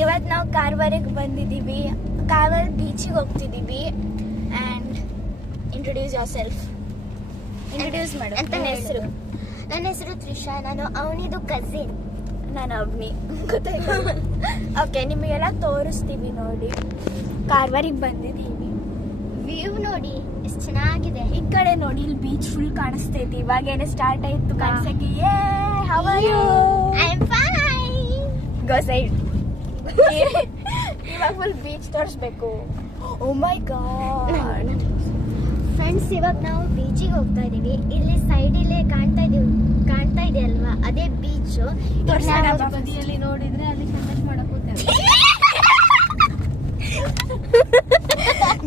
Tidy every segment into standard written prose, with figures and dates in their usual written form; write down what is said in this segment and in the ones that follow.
ಇವತ್ತು ನಾವು ಕಾರವಾರಿಗೆ ಬಂದಿದ್ದೀವಿ. ಕಾರವಾರ ಬೀಚಿಗೆ ಹೋಗ್ತಿದ್ದೀವಿ. And introduce yourself. Introduce ಮಾಡು. ನನ್ನ ಹೆಸರು ತ್ರಿಷಾ. ನಾನು ಅವನಿದು ಕಸಿನ್. ನಾನು ಅವನಿ. ಗೊತ್ತಾಯ್ತು. ಓಕೆ, ನಿಮಗೆಲ್ಲ ತೋರಿಸ್ತೀವಿ ನೋಡಿ. ಕಾರವಾರಿಗೆ ಬಂದಿದ್ದೀವಿ. ವ್ಯೂ ನೋಡಿ ಎಷ್ಟು ಚೆನ್ನಾಗಿದೆ. ಈ ಕಡೆ ನೋಡಿ, ಇಲ್ಲಿ ಬೀಚ್ ಫುಲ್ ಕಾಣಿಸ್ತೈತಿ. ಇವಾಗೇನೆ ಸ್ಟಾರ್ಟ್ ಆಯ್ತು ಕಾಣಿಸಕ್ಕೆ. How are you? I am fine. Go side. ಇವಾಗ ಫುಲ್ ಬೀಚ್ ತೋರಿಸ್ಬೇಕು. ಓ ಮೈ ಗಾಡ್ ಫ್ರೆಂಡ್ಸ್, ಇವಾಗ ನಾವು ಬೀಚಿಗೆ ಹೋಗ್ತಾ ಇದೀವಿ. ಇಲ್ಲಿ ಸೈಡ್ ಇಲ್ಲೇ ಕಾಣ್ತಾ ಇದೆ ಅಲ್ವಾ, ಅದೇ ಬೀಚ್. ಬದಿಯಲ್ಲಿ ನೋಡಿದ್ರೆ ಅಲ್ಲಿ ಸಮಾಜ್ ಮಾಡಕ್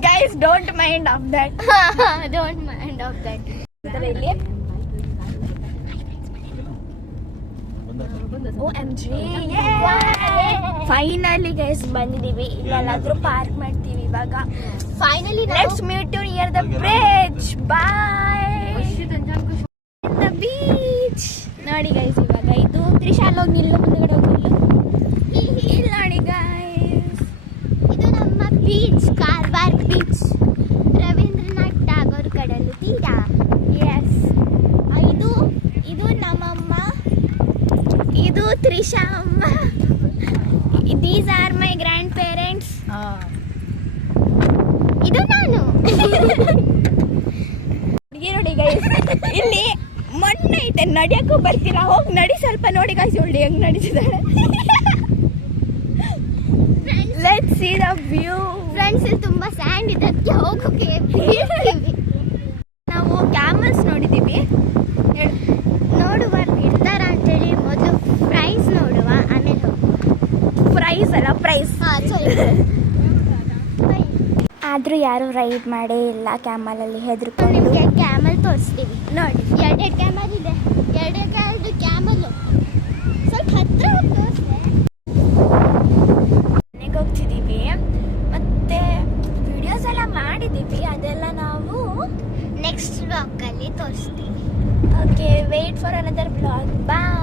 guys, don't mind of that. Don't mind of that. ಇಲ್ಲಿ OMG, ಫೈನಲಿ ಗೈಸ್ ಬಂದಿದೀವಿ. ಇಲ್ಲೆಲ್ಲಾದ್ರೂ ಪಾರ್ಕ್ ಮಾಡ್ತೀವಿ ಇವಾಗ. Finally let's meet you near the bridge. Bye. The beach ನೋಡಿ ಗೈಸ್. ಇವಾಗ ಇದು ತ್ರಿಶಾ ಹೋಗಿ ನಿಲ್ಲು, ಮುಂದಗಡೆ ಹೋಗಿ ನಿಲ್ಲು. ಇಲ್ಲಿ ನೋಡಿ ಗೈಸ್, ಇದು ನಮ್ಮ ಬೀಚ್, ಕಾರವಾರ ಬೀಚ್. ರವೀಂದ್ರನಾಥ್ ಟಾಗೋರ್ ಕಡಲು ತೀರ. ಎಸ್. ಇದು ನಮ್ಮಮ್ಮ. ಇದು ತ್ರಿಶಾ ಅಮ್ಮ. These are my grand parents. ಇದು ನಾನು. ನೋಡಿ ಗೈಸ್, ಇಲ್ಲಿ ಮಣ್ಣು ಐತೆ, ನಡಿಯಕ್ಕೂ ಬರ್ತೀರಾ? ಹೋಗಿ ನಡಿ ಸ್ವಲ್ಪ. ನೋಡಿ ಗೈಸ್, ಒಳ್ಳೆ ಹೆಂಗ್ ನಡೀತಿದ್ದಾಳೆ. Let's see the view. Friends, ಇಲ್ಲಿ ತುಂಬಾ ಸ್ಯಾಂಡ್ ಇದೆ, ಅದಕ್ಕೆ ಹೋಗೋಕೆ ಬೀಳ್ತೀವಿ. ನಾವು ಕ್ಯಾಮಲ್ಸ್ ನೋಡಿದ್ದೀವಿ. ನೋಡುವ ಬಿಡ್ತಾರ ಅಂತೇಳಿ ಮೊದಲು ಪ್ರೈಸ್ ನೋಡುವ, ಆಮೇಲೆ ಪ್ರೈಸ್ ಅಲ್ಲ, ಪ್ರೈಸ್. ಆದ್ರೂ ಯಾರು ರೈಡ್ ಮಾಡೇ ಇಲ್ಲ ಕ್ಯಾಮಲಲ್ಲಿ, ಹೆದರ್ಕೊಂಡು. ನಿಮಗೆ ಕ್ಯಾಮಲ್ ತೋರಿಸ್ತೀವಿ ನೋಡಿ. ಎರಡೆರಡು ಕ್ಯಾಮಲ್ ಇದೆ. ಎರಡೆರಡು ಕ್ಯಾಮಲ್ ಸ್ವಲ್ಪ ಹತ್ರ ಹೋಗಿ ತೋರಿಸ್ದೆ. ಮನೆಗೆ ಹೋಗ್ತಿದ್ದೀವಿ. ಮತ್ತೆ ವಿಡಿಯೋಸ್ ಎಲ್ಲ ಮಾಡಿದ್ದೀವಿ, ಅದೆಲ್ಲ ನಾವು ನೆಕ್ಸ್ಟ್ ಬ್ಲಾಗಲ್ಲಿ ತೋರಿಸ್ತೀವಿ. Okay, wait for another blog. Bye.